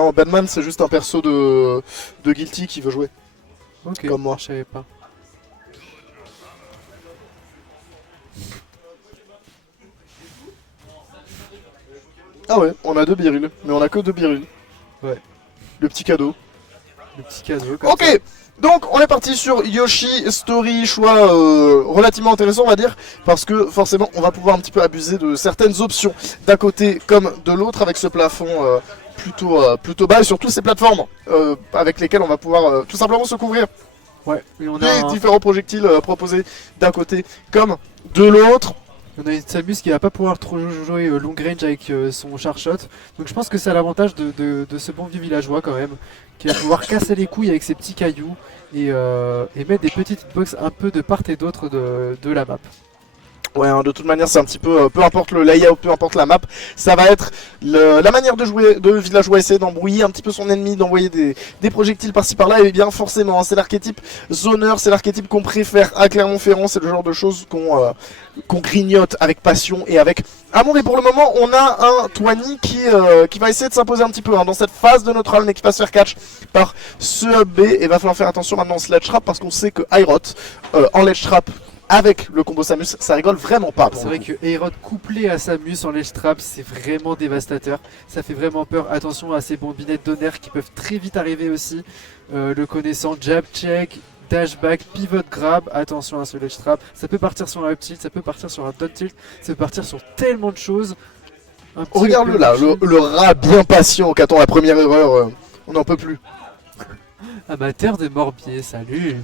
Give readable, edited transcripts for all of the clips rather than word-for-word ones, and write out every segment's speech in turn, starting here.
Non, Batman c'est juste un perso de Guilty qui veut jouer, Ok, comme moi. je savais pas. Ah ouais, on a 2 Beryl, mais on a que 2 Beryl. Ouais. Le petit cadeau. Le petit cadeau comme Ok, ça. donc on est parti sur Yoshi Story, choix relativement intéressant on va dire, parce que forcément on va pouvoir un petit peu abuser de certaines options d'un côté comme de l'autre avec ce plafond plutôt bas et surtout ces plateformes avec lesquelles on va pouvoir tout simplement se couvrir Ouais, et on a, les un- différents projectiles proposés d'un côté comme de l'autre. on a une Samus qui va pas pouvoir trop jouer long range avec son Charshot. Donc je pense que c'est l'avantage de ce bon vieux villageois quand même, qui va pouvoir casser les couilles avec ses petits cailloux et mettre des petites hitbox un peu de part et d'autre de la map. Ouais, hein, de toute manière, c'est un petit peu, peu importe le layout, peu importe la map, ça va être la manière de jouer, de villageois essayer d'embrouiller un petit peu son ennemi, d'envoyer des projectiles par-ci par-là, et bien forcément, hein, c'est l'archétype zoneur, c'est l'archétype qu'on préfère à Clermont-Ferrand, c'est le genre de choses qu'on grignote avec passion et avec amour. Et pour le moment, on a un Twani qui va essayer de s'imposer un petit peu hein, dans cette phase de neutral, mais qui va se faire catch par ce hub B, et va falloir faire attention maintenant au sledge trap, parce qu'on sait que Airot, en ledge trap, avec le combo Samus, ça rigole vraiment pas. C'est vrai que Aerod couplé à Samus en ledge trap, c'est vraiment dévastateur. Ça fait vraiment peur. Attention à ces bombinettes d'honneur qui peuvent très vite arriver aussi. Le connaissant, jab check, dashback, pivot grab. Attention à ce ledge trap. Ça peut partir sur un up tilt, ça peut partir sur un down tilt, ça peut partir sur tellement de choses. Regarde-le là, le rat bien patient qui attend la première erreur. On n'en peut plus. Amateur de Morbier, salut.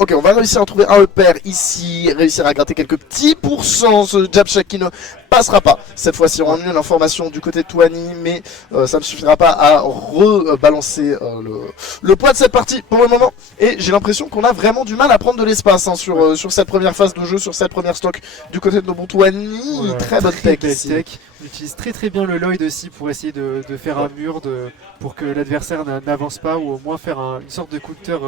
Ok, on va réussir à trouver un repère ici, réussir à gratter quelques petits pourcents, ce jab check qui ne passera pas. Cette fois-ci, on a eu l'information du côté de Twani, mais ça ne suffira pas à rebalancer le poids de cette partie pour le moment. Et j'ai l'impression qu'on a vraiment du mal à prendre de l'espace hein, sur cette première phase de jeu, sur cette première stock du côté de nos bons Twani. Voilà, très bonne tech belle ici. tech. On utilise très bien le Lloyd aussi pour essayer de faire un mur pour que l'adversaire n'avance pas ou au moins faire une sorte de counter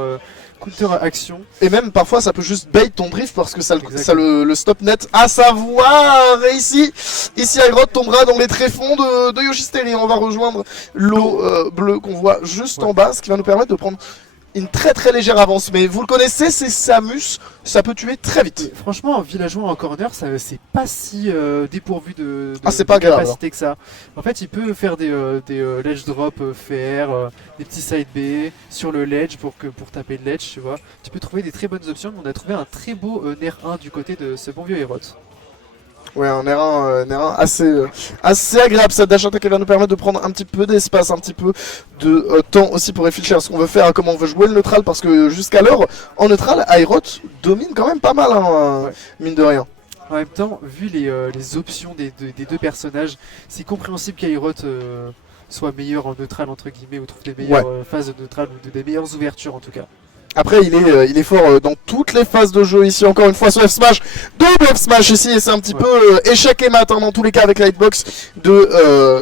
action. Et même parfois ça peut juste bait ton drift parce que ça Exactement. le stop net. À savoir ici Airod tombera dans les tréfonds de Yoshisteri. On va rejoindre l'eau bleue qu'on voit juste en bas, ce qui va nous permettre de prendre une très légère avance. Mais vous le connaissez, c'est Samus, ça peut tuer très vite. Franchement, un villageois en corner, c'est pas si dépourvu de c'est pas grave, capacité que ça. En fait, il peut faire des ledge drop faire, des petits side B sur le ledge pour taper le ledge, tu vois. Tu peux trouver des très bonnes options. On a trouvé un très beau Nair 1 du côté de ce bon vieux Herod. Ouais, un R1 assez agréable, cette dash attack qui va nous permettre de prendre un petit peu d'espace, un petit peu de temps aussi pour réfléchir à ce qu'on veut faire, à comment on veut jouer le neutral, parce que jusqu'alors, en neutral, Airot domine quand même pas mal, hein, mine de rien. En même temps, vu les options des deux personnages, c'est compréhensible qu'Airot soit meilleur en neutral, entre guillemets, ou trouve des meilleures phases de neutral, ou des meilleures ouvertures en tout cas. Après, il est fort dans toutes les phases de jeu ici. Encore une fois, ce F-Smash, double F-Smash ici, et c'est un petit peu échec et mat hein, dans tous les cas avec la hitbox de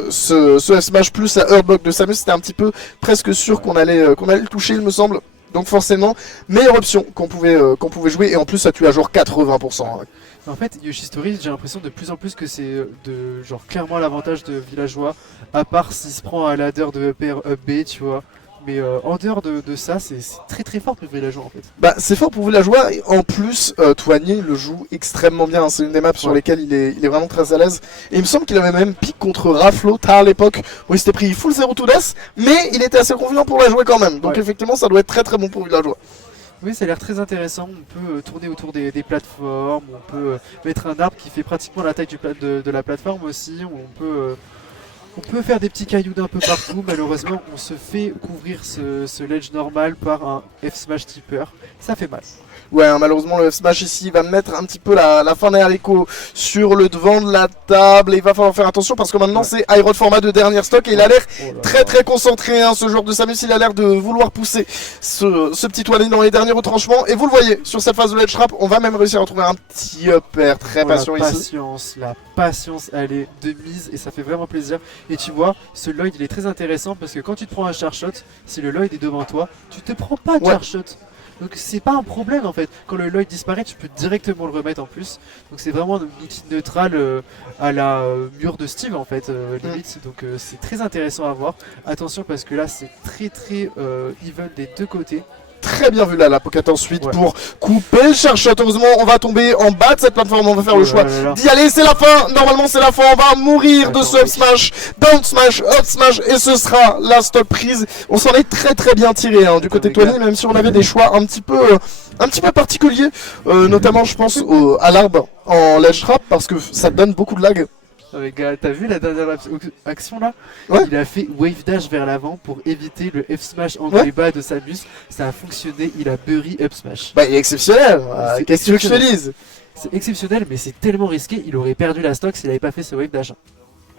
ce F-Smash plus la Earthbox de Samus. C'était un petit peu presque sûr qu'on allait le toucher, il me semble. Donc forcément, meilleure option qu'on pouvait jouer, et en plus ça tue à genre 80%. Hein. En fait, Yoshi Story, j'ai l'impression de plus en plus que c'est clairement l'avantage de villageois, à part s'il se prend à ladder de upper up B, tu vois. Mais en dehors de ça, c'est très fort pour le villageois en fait. Bah, c'est fort pour villageois, et en plus, Twani le joue extrêmement bien. C'est une des maps sur lesquelles il est vraiment très à l'aise. Et il me semble qu'il avait même pick contre Raflo à l'époque où il s'était pris full 0 to death, mais il était assez confiant pour la jouer quand même. Donc effectivement, ça doit être très bon pour villageois. Oui, ça a l'air très intéressant. On peut tourner autour des plateformes, on peut mettre un arbre qui fait pratiquement la taille de la plateforme aussi. On peut faire des petits cailloux d'un peu partout. Malheureusement, on se fait couvrir ce ledge normal par un F-Smash tipper. Ça fait mal. Ouais, hein, malheureusement le F-Smash ici va mettre un petit peu la fin derrière l'écho sur le devant de la table, et il va falloir faire attention parce que maintenant c'est Airod format de dernière stock, et il a l'air très concentré hein, ce joueur de Samus. Il a l'air de vouloir pousser ce petit Twani dans les derniers retranchements, et vous le voyez sur cette phase de ledge trap, on va même réussir à trouver un petit upper très patient ici. La patience elle est de mise, et ça fait vraiment plaisir. Et tu vois, ce Lloyd il est très intéressant parce que quand tu te prends un charshot, si le Lloyd est devant toi, tu te prends pas de charshot. Donc c'est pas un problème en fait. Quand le Lloyd disparaît, tu peux directement le remettre en plus. Donc c'est vraiment un outil neutral à la mur de Steve en fait, limite. Donc c'est très intéressant à voir. Attention parce que là c'est très even des deux côtés. Très bien vu là la pocket ensuite Ouais. pour couper le chercheur. Heureusement on va tomber en bas de cette plateforme, on va faire le Oh choix là là là. d'y aller, c'est la fin, normalement c'est la fin, on va mourir de Attends, ce up smash, down smash, up smash et ce sera la stop prise. On s'en est très bien tiré hein, du côté de les gars. Tony, même si on avait des choix un petit peu particuliers, notamment je pense à l'arbre en ledge trap parce que ça donne beaucoup de lag. Non mais gars, t'as vu la dernière action là? Ouais. Il a fait wave dash vers l'avant pour éviter le F smash en Ouais. bas de Samus. Ça a fonctionné, il a bury up smash. Bah il est exceptionnel, C'est qu'est-ce que tu veux que je te exceptionnel. dise? C'est exceptionnel, mais c'est tellement risqué, il aurait perdu la stock s'il avait pas fait ce wave dash.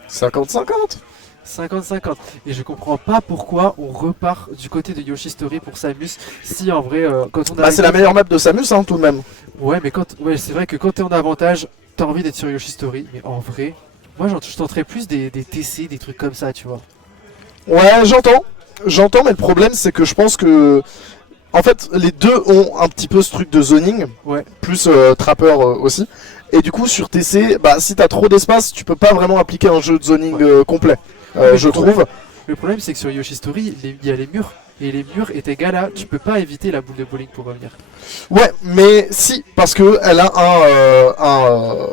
50-50. 50-50. Et je comprends pas pourquoi on repart du côté de Yoshi Story pour Samus. Si en vrai, quand on a. Bah c'est la meilleure map de Samus hein, tout de même. Ouais, mais ouais, c'est vrai que quand t'es en avantage, t'as envie d'être sur Yoshi Story. Mais en vrai, moi je tenterais plus des TC, des trucs comme ça, tu vois. Ouais, j'entends, mais le problème c'est que je pense que en fait les deux ont un petit peu ce truc de zoning, Ouais. plus trapper aussi. Et du coup sur TC, bah si t'as trop d'espace, tu peux pas vraiment appliquer un jeu de zoning complet, Mais je le problème- trouve. Le problème c'est que sur Yoshi Story, il y a les murs. Et les murs étaient gars là, tu peux pas éviter la boule de bowling pour revenir. Ouais, mais si, parce que elle a un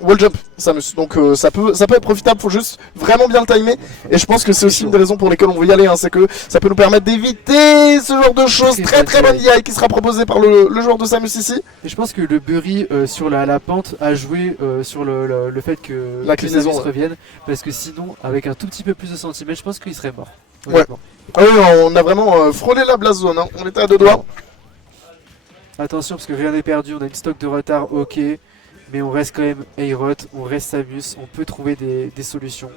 wall jump Samus, donc ça peut être profitable, faut juste vraiment bien le timer. Et je pense que c'est aussi une des raisons pour lesquelles on veut y aller, hein, c'est que ça peut nous permettre d'éviter ce genre de choses. Très bonne DI qui sera proposée par le joueur de Samus ici. Et je pense que le bury sur la pente a joué sur le fait que L'inclinaison, Samus ouais. revienne. Parce que sinon, avec un tout petit peu plus de centimètres, je pense qu'il serait mort. Ouais. Honnêtement. Ah oui, on a vraiment frôlé la blast zone, hein. On était à deux doigts. Attention parce que rien n'est perdu, on a une stock de retard, ok. Mais on reste quand même Aerot, on reste Samus, on peut trouver des solutions.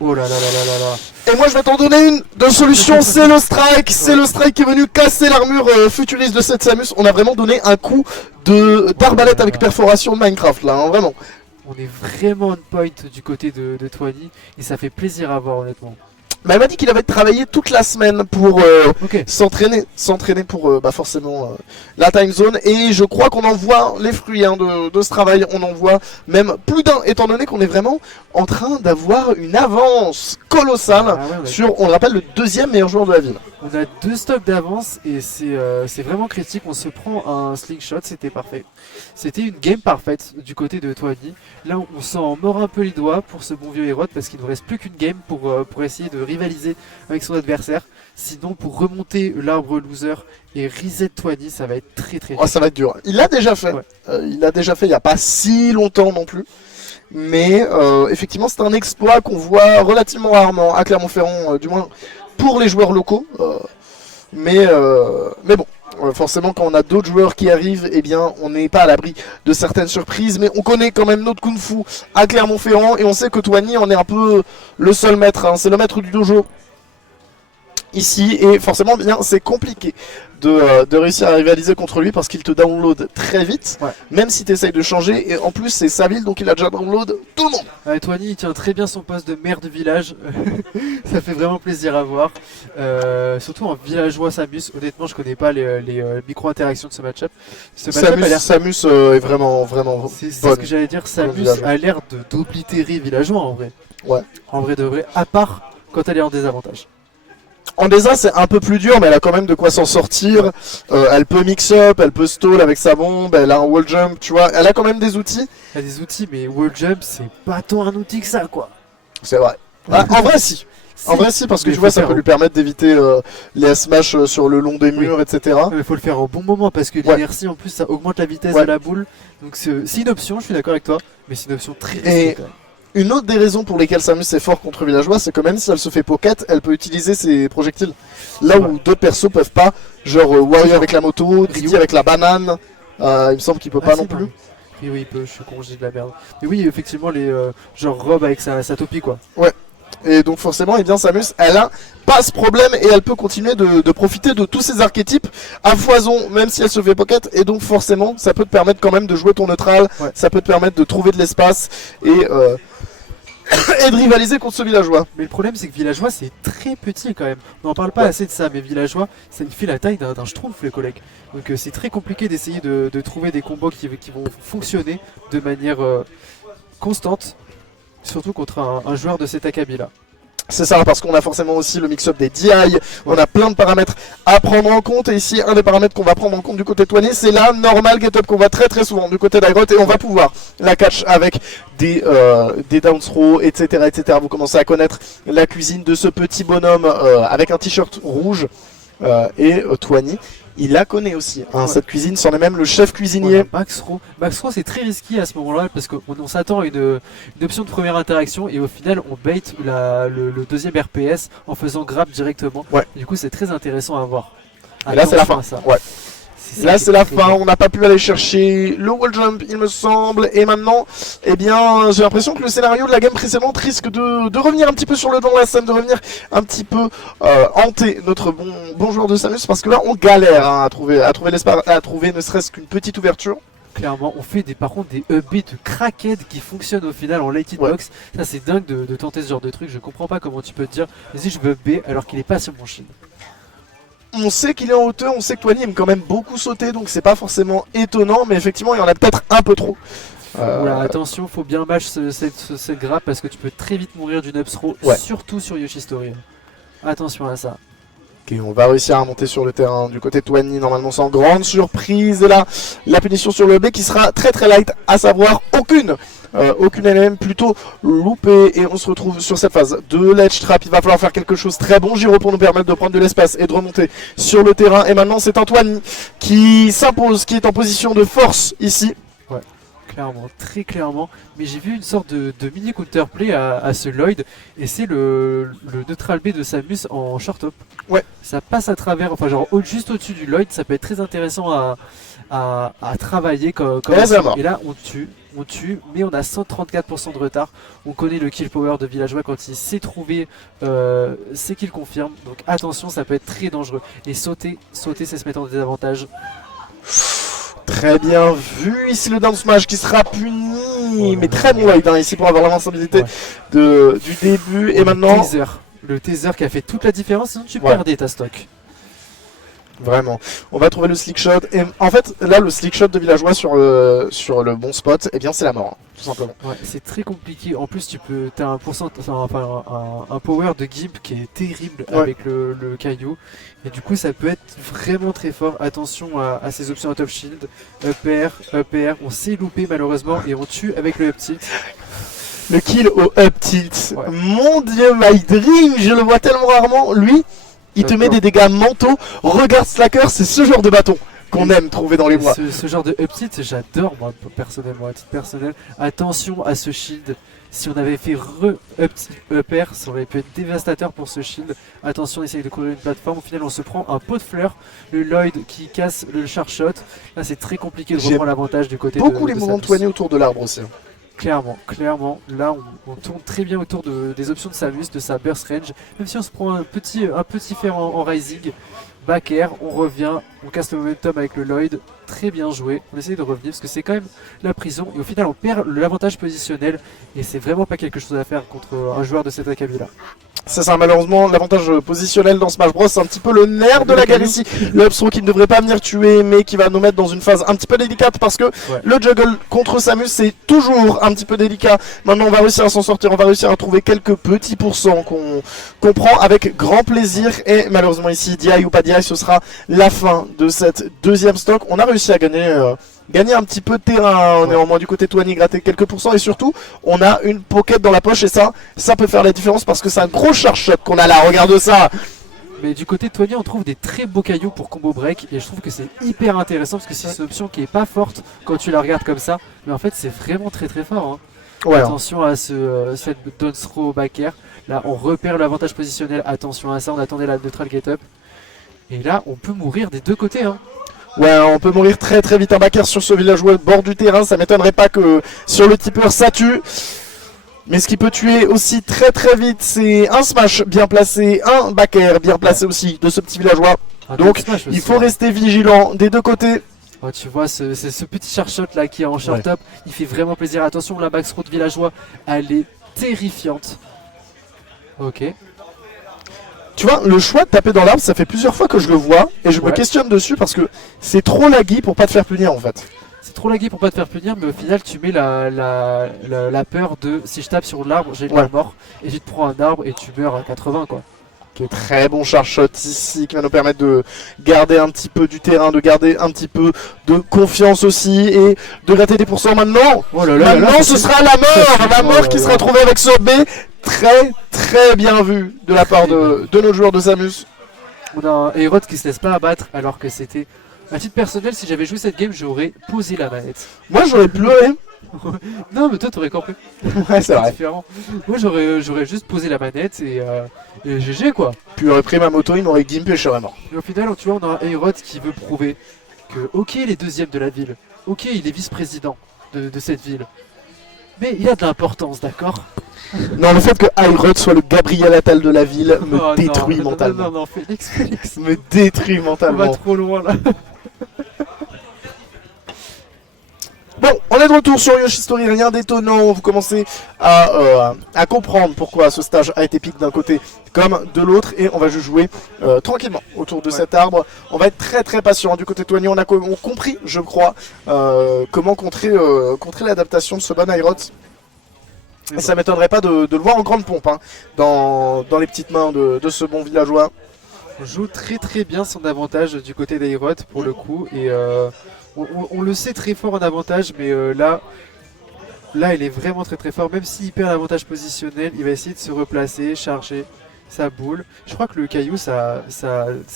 Oh là là là là là là. Et moi je vais t'en donner une de solution, c'est le strike. C'est le strike qui est venu casser l'armure futuriste de cette Samus. On a vraiment donné un coup d'arbalète avec perforation de Minecraft là, hein, vraiment. On est vraiment on point du côté de Twani et ça fait plaisir à voir honnêtement. Mais elle m'a dit qu'il avait travaillé toute la semaine pour Ok. s'entraîner pour forcément la time zone. Et je crois qu'on en voit les fruits hein, de ce travail. On en voit même plus d'un, étant donné qu'on est vraiment en train d'avoir une avance colossale Ah ouais, sur, on le rappelle, le deuxième meilleur joueur de la ville. on a 2 stocks d'avance et c'est vraiment critique. On se prend un slingshot, c'était parfait. C'était une game parfaite du côté de Twani. Là on s'en mord un peu les doigts pour ce bon vieux Herod parce qu'il ne reste plus qu'une game pour essayer de rivaliser avec son adversaire. Sinon pour remonter l'arbre loser et reset Twani, ça va être très Oh, ça va être dur. Il l'a déjà fait. Ouais. Il l'a déjà fait il n'y a pas si longtemps non plus. Mais effectivement, c'est un exploit qu'on voit relativement rarement à Clermont-Ferrand, du moins pour les joueurs locaux. Mais bon, forcément, quand on a d'autres joueurs qui arrivent, eh bien, on n'est pas à l'abri de certaines surprises. Mais on connaît quand même notre kung-fu à Clermont-Ferrand et on sait que Twani en est un peu le seul maître. Hein. C'est le maître du dojo ici et forcément, bien, c'est compliqué de réussir à rivaliser contre lui parce qu'il te download très vite, Ouais. même si tu essayes de changer. Et en plus, c'est sa ville, donc il a déjà download tout le monde. Twani il tient très bien son poste de maire de village, ça fait vraiment plaisir à voir. Surtout en villageois Samus, honnêtement je connais pas les micro-interactions de ce match-up. Ce match-up a l'air- Samus est vraiment c'est ce bonne. que j'allais dire, Samus village. a l'air d'oblitérer villageois en vrai. Ouais. En vrai de vrai, à part quand elle est en désavantage. En Desa, c'est un peu plus dur, mais elle a quand même de quoi s'en sortir. Elle peut mix-up, elle peut stall avec sa bombe, elle a un wall jump, tu vois. Elle a quand même des outils. Il y a des outils, mais wall jump c'est pas tant un outil que ça quoi. C'est vrai. Ah, en vrai, si. En vrai, si, parce que Mais tu vois, faut ça faire peut lui permettre d'éviter les smash sur le long des murs, etc. Il faut le faire au bon moment parce que Ouais. l'inertie en plus ça augmente la vitesse Ouais. de la boule. Donc c'est une option, je suis d'accord avec toi, mais c'est une option très Et- risquée quand même. Une autre des raisons pour lesquelles Samus est fort contre Villageois, c'est que même si elle se fait pocket, elle peut utiliser ses projectiles. Là où d'autres persos peuvent pas, genre Wario avec la moto, Didi avec la banane, il me semble qu'il peut pas Ah, non si, plus. Oui, il peut, je suis con, je dis de la merde. Mais oui, effectivement, les genre Rob avec sa topie quoi. Et donc forcément, eh bien Samus, elle a pas ce problème et elle peut continuer de profiter de tous ces archétypes à foison, même si elle se fait pocket. Et donc forcément, ça peut te permettre quand même de jouer ton neutral, Ouais. ça peut te permettre de trouver de l'espace et de rivaliser contre ce villageois. Mais le problème, c'est que Villageois, c'est très petit quand même. On n'en parle pas assez de ça, mais Villageois, ça fait la taille d'un schtroumpf, les collègues. Donc c'est très compliqué d'essayer de trouver des combos qui vont fonctionner de manière constante, surtout contre un joueur de cet acabit-là. C'est ça, parce qu'on a forcément aussi le mix-up des DI, on a plein de paramètres à prendre en compte, et ici, un des paramètres qu'on va prendre en compte du côté de Twenty, c'est la normal get-up qu'on voit très souvent du côté d'Igrot, et on va pouvoir la catch avec des down throw, etc., etc. Vous commencez à connaître la cuisine de ce petit bonhomme avec un t-shirt rouge, et Twenty, il la connaît aussi, hein, cette cuisine, c'en est même le chef cuisinier. Max Rowe, c'est très risqué à ce moment-là parce qu'on s'attend à une option de première interaction et au final on bait le deuxième RPS en faisant grab directement. Ouais. Du coup c'est très intéressant à voir. Et là c'est la fin. Ouais. Là c'est la fin, on n'a pas pu aller chercher le wall jump il me semble, et maintenant eh bien j'ai l'impression que le scénario de la game précédente risque de revenir un petit peu sur le devant de la scène, de revenir un petit peu hanter notre bon joueur de Samus, parce que là on galère hein, à trouver l'espace, à trouver ne serait-ce qu'une petite ouverture. Clairement, on fait par contre des up B de crackhead qui fonctionnent au final en late hitbox. Ça c'est dingue de tenter ce genre de truc, je comprends pas comment tu peux te dire vas-y je veux up B alors qu'il est pas sur mon shield. On sait qu'il est en hauteur, on sait que Twenty aime quand même beaucoup sauter, donc c'est pas forcément étonnant, mais effectivement il y en a peut-être un peu trop. Oula, attention, faut bien match cette grappe parce que tu peux très vite mourir d'une up throw, surtout sur Yoshi Story. Attention à ça. Ok, on va réussir à monter sur le terrain du côté de Twenty, normalement sans grande surprise, et là la punition sur le B qui sera très light, à savoir aucune LM, plutôt loupée, et on se retrouve sur cette phase de ledge trap. Il va falloir faire quelque chose très bon, Giro, pour nous permettre de prendre de l'espace et de remonter sur le terrain, et maintenant c'est Antoine qui s'impose, qui est en position de force ici. Ouais, clairement, très clairement, mais j'ai vu une sorte de mini counterplay à ce Lloyd, et c'est le neutral B de Samus en short hop. Ouais. Ça passe à travers, enfin genre juste au-dessus du Lloyd, ça peut être très intéressant à travailler comme et là on tue, mais on a 134% de retard. On connaît le kill power de Villageois quand il sait trouver c'est qu'il confirme, donc attention, ça peut être très dangereux, et sauter c'est se mettre en désavantage. Très bien vu, ici le down smash qui sera puni, mais très bon Lloyd hein, ici pour avoir l'invincibilité du début, et maintenant le taser qui a fait toute la différence, sinon tu perdais ta stock. Vraiment, on va trouver le slick shot, et en fait là le slick shot de Villageois sur le bon spot, et bien c'est la mort, hein, tout simplement. Ouais, c'est très compliqué, en plus t'as un power de gimp qui est terrible avec le caillou, et du coup ça peut être vraiment très fort. Attention à ces options out of shield, up air, on s'est loupé malheureusement et on tue avec le up tilt. Le kill au up tilt, mon dieu, my dream, je le vois tellement rarement, lui il te met des dégâts mentaux. Regarde Slacker, c'est ce genre de bâton qu'on aime trouver dans les bois. Ce genre de up tilt, j'adore moi personnellement, à titre personnel. Attention à ce shield. Si on avait fait up air, ça aurait pu être dévastateur pour ce shield. Attention, on essaye de courir une plateforme. Au final, on se prend un pot de fleurs. Le Lloyd qui casse le char shot. Là, c'est très compliqué de reprendre l'avantage du côté de beaucoup les moments de Twenty autour de l'arbre aussi. Clairement, là on tourne très bien autour des options de Samus, de sa burst range, même si on se prend un petit fer en rising, back air, on revient, on casse le momentum avec le Lloyd, très bien joué, on essaye de revenir parce que c'est quand même la prison, et au final on perd l'avantage positionnel, et c'est vraiment pas quelque chose à faire contre un joueur de cet acabit là. C'est ça, malheureusement, l'avantage positionnel dans Smash Bros, c'est un petit peu le nerf de la guerre ici. Le up throw qui ne devrait pas venir tuer, mais qui va nous mettre dans une phase un petit peu délicate, parce que le juggle contre Samus, c'est toujours un petit peu délicat. Maintenant, on va réussir à s'en sortir, on va réussir à trouver quelques petits pourcents qu'on prend avec grand plaisir. Et malheureusement ici, DI ou pas DI, ce sera la fin de cette deuxième stock. On a réussi à gagner un petit peu de terrain, néanmoins du côté de Twenty, gratter quelques pourcents, et surtout on a une pocket dans la poche, et ça peut faire la différence parce que c'est un gros charge shot qu'on a là, regarde ça. Mais du côté de Twenty, on trouve des très beaux cailloux pour combo break, et je trouve que c'est hyper intéressant parce que c'est une option qui est pas forte quand tu la regardes comme ça, mais en fait c'est vraiment très fort hein. Attention à cette down throw back air, là on repère l'avantage positionnel, attention à ça, on attendait la neutral get up, et là on peut mourir des deux côtés hein. Ouais, on peut mourir très vite. Un back air sur ce villageois bord du terrain, ça m'étonnerait pas que sur le tipeur ça tue. Mais ce qui peut tuer aussi très vite, c'est un smash bien placé, un back air bien placé aussi de ce petit villageois. Donc il faut rester vigilant des deux côtés. Oh, tu vois, c'est ce petit char shot là qui est en short top, il fait vraiment plaisir. Attention, la back throw de villageois, elle est terrifiante. Ok. Tu vois, le choix de taper dans l'arbre, ça fait plusieurs fois que je le vois et je me questionne dessus parce que c'est trop laggy pour pas te faire punir en fait. C'est trop lagué pour pas te faire punir, mais au final tu mets la peur de si je tape sur l'arbre, j'ai la mort et tu te prends un arbre et tu meurs à 80 quoi. Ok, très bon charge shot ici qui va nous permettre de garder un petit peu du terrain, de garder un petit peu de confiance aussi et de gratter des pourcents maintenant. Oh là là maintenant là, ce sera la mort qui sera trouvée avec ce B. Très bien vu de la part de notre joueur de Samus. On a un Aerod qui se laisse pas abattre alors que c'était... À titre personnel, si j'avais joué cette game, j'aurais posé la manette. Moi j'aurais pleuré. Non mais toi t'aurais compris. Ouais c'est vrai. Différent. Moi j'aurais juste posé la manette et GG quoi. Puis j'aurais pris ma moto, il m'aurait gimpé et je serais mort. Mais au final, tu vois, on a un Aerod qui veut prouver que ok il est deuxième de la ville, ok il est vice-président de cette ville, mais il a de l'importance, d'accord? Non, le fait que Aerod soit le Gabriel Attal de la ville me détruit non, mentalement. Non, Félix. Me détruit On mentalement. va trop loin là. Bon, on est de retour sur Yoshi Story, rien d'étonnant, vous commencez à comprendre pourquoi ce stage a été pique d'un côté comme de l'autre et on va juste jouer tranquillement autour de cet arbre. On va être très patient du côté de Toigny, on a compris, je crois, comment contrer l'adaptation de ce bon Aerod. Et ça m'étonnerait pas de le voir en grande pompe hein, dans les petites mains de ce bon villageois. On joue très bien son avantage du côté d'Aerod pour le coup et on le sait très fort en avantage mais là il est vraiment très fort, même s'il perd l'avantage positionnel, il va essayer de se replacer, charger sa boule. Je crois que le caillou ça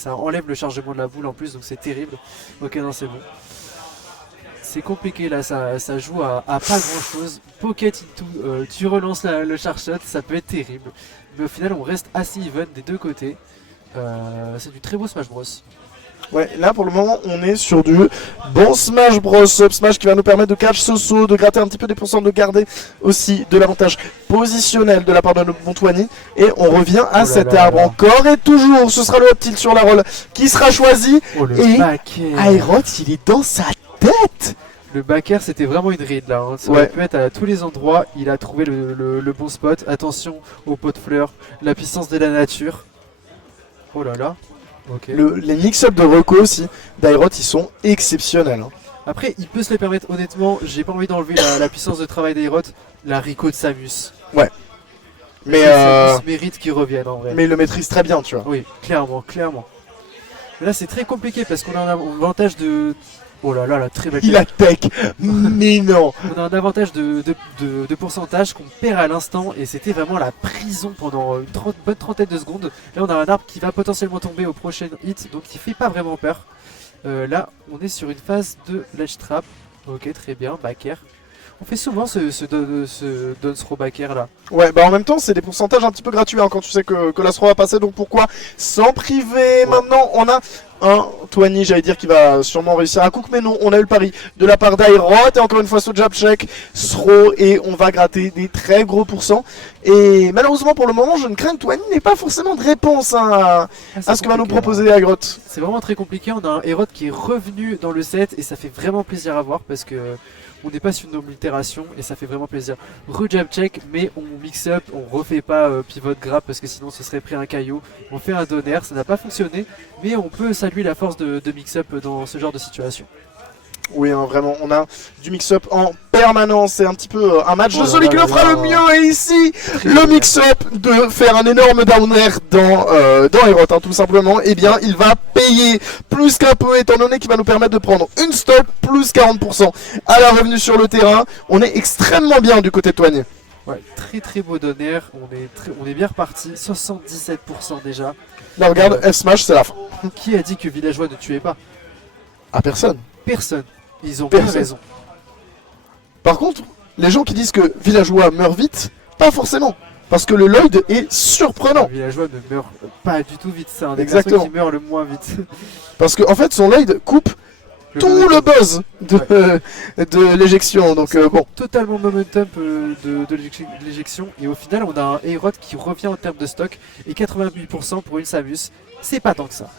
enlève le chargement de la boule en plus donc c'est terrible. Ok non c'est bon. C'est compliqué là, ça joue à pas grand chose. Pocket into, tu relances le charge shot, ça peut être terrible. Mais au final on reste assez even des deux côtés. C'est du très beau Smash Bros. Ouais, là pour le moment on est sur du bon Smash Bros. Up Smash qui va nous permettre de catch ce saut, de gratter un petit peu des pourcents, de garder aussi de l'avantage positionnel de la part de notre bon Toigny. Et on revient à cet arbre encore et toujours. Ce sera le up tilt sur la roll qui sera choisi. Et Aerod il est dans sa tête. Le backer c'était vraiment une ride là, hein. Ça aurait pu être à tous les endroits, il a trouvé le bon spot. Attention au pot de fleurs, la puissance de la nature. Oh là là. Okay. Les mix-up de Reco aussi d'Aerod ils sont exceptionnels hein. Après il peut se les permettre honnêtement, j'ai pas envie d'enlever la puissance de travail d'Aerod. La Rico de Samus. Ouais. Mais Samus mérite qu'il revienne en vrai. Mais il le maîtrise très bien tu vois. Oui, clairement. Mais là c'est très compliqué parce qu'on a un avantage de... Oh là là, la très belle. Il a tech. Mais non. On a un avantage de pourcentage qu'on perd à l'instant et c'était vraiment la prison pendant une bonne trentaine de secondes. Là on a un arbre qui va potentiellement tomber au prochain hit donc qui fait pas vraiment peur. Là on est sur une phase de ledge trap. Ok très bien, back air. On fait souvent ce down throw back air là. Ouais bah en même temps c'est des pourcentages un petit peu gratuits hein, quand tu sais que la throw va passer donc pourquoi s'en priver. Maintenant on a un Toigny j'allais dire qui va sûrement réussir à cook mais non on a eu le pari de la part d'Aerod et encore une fois ce jab check throw et on va gratter des très gros pourcents et malheureusement pour le moment je ne crains que Toigny n'ait pas forcément de réponse hein, à ce que va nous proposer Aerod. C'est vraiment très compliqué, on a un Aerod qui est revenu dans le set et ça fait vraiment plaisir à voir parce que on n'est pas sur une oblitération et ça fait vraiment plaisir. Re-jab check mais on mix up, on refait pas pivot grab parce que sinon ce serait pris un caillou. On fait un donner, ça n'a pas fonctionné mais on peut saluer la force de mix up dans ce genre de situation. Oui hein, vraiment on a du mix-up en permanence, c'est un petit peu un match de celui qui le fera le mieux et ici le mix-up de faire un énorme down air dans Aerod hein, tout simplement, et bien il va payer plus qu'un peu étant donné qu'il va nous permettre de prendre une stock plus 40% à la revenue sur le terrain. On est extrêmement bien du côté de Toigny. Ouais, très beau donner, on est bien reparti, 77% déjà. Là regarde, F-Smash c'est la fin. Qui a dit que Villageois ne tuait pas? Ah personne. Personne. Ils ont bien raison. Par contre, les gens qui disent que Villageois meurt vite, pas forcément. Parce que le Lloyd est surprenant. Le Villageois ne meurt pas du tout vite, c'est un des persos qui meurt le moins vite. Parce qu'en fait son Lloyd coupe tout le buzz de l'éjection. Donc bon. Totalement momentum de l'éjection. Et au final on a un Aerod qui revient en termes de stock. Et 88% pour une Samus, c'est pas tant que ça.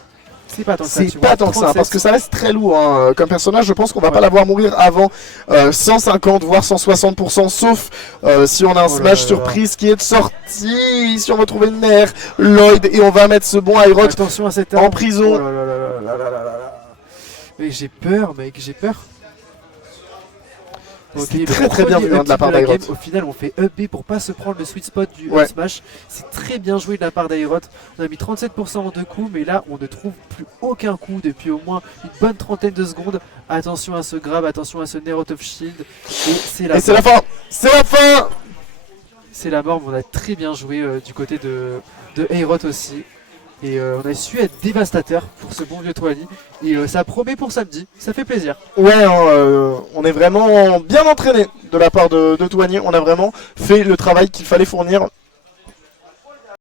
C'est pas tant que ça. C'est tu pas vois, tant que ça, 37. parce que ça reste très lourd hein, comme personnage. Je pense qu'on va pas Ouais. la voir mourir avant 150 voire 160%, sauf si on a un Oh là smash là surprise qui est sorti. Si on va trouver une mère, Lloyd, et on va mettre ce bon Aerot Attention à cette en arme. prison. Oh là là là là là là là là. Mec, j'ai peur, mec, j'ai peur. C'était le très, très bien premier vu, hein, de la up part tilt d'Aerot. game. Au final, on fait up B pour pas se prendre le sweet spot du Ouais. up smash. C'est très bien joué de la part d'Aerot. On a mis 37% en 2 coups, mais là, on ne trouve plus aucun coup depuis au moins une bonne trentaine de secondes. Attention à ce grab, attention à ce Nair out of shield. Et c'est la Et c'est la fin. C'est la fin. C'est la mort, mais on a très bien joué du côté de Aerot aussi. Et on a su être dévastateur pour ce bon vieux Twani. Et ça promet pour samedi, ça fait plaisir. Ouais, hein, on est vraiment bien entraîné de la part de Touani. On a vraiment fait le travail qu'il fallait fournir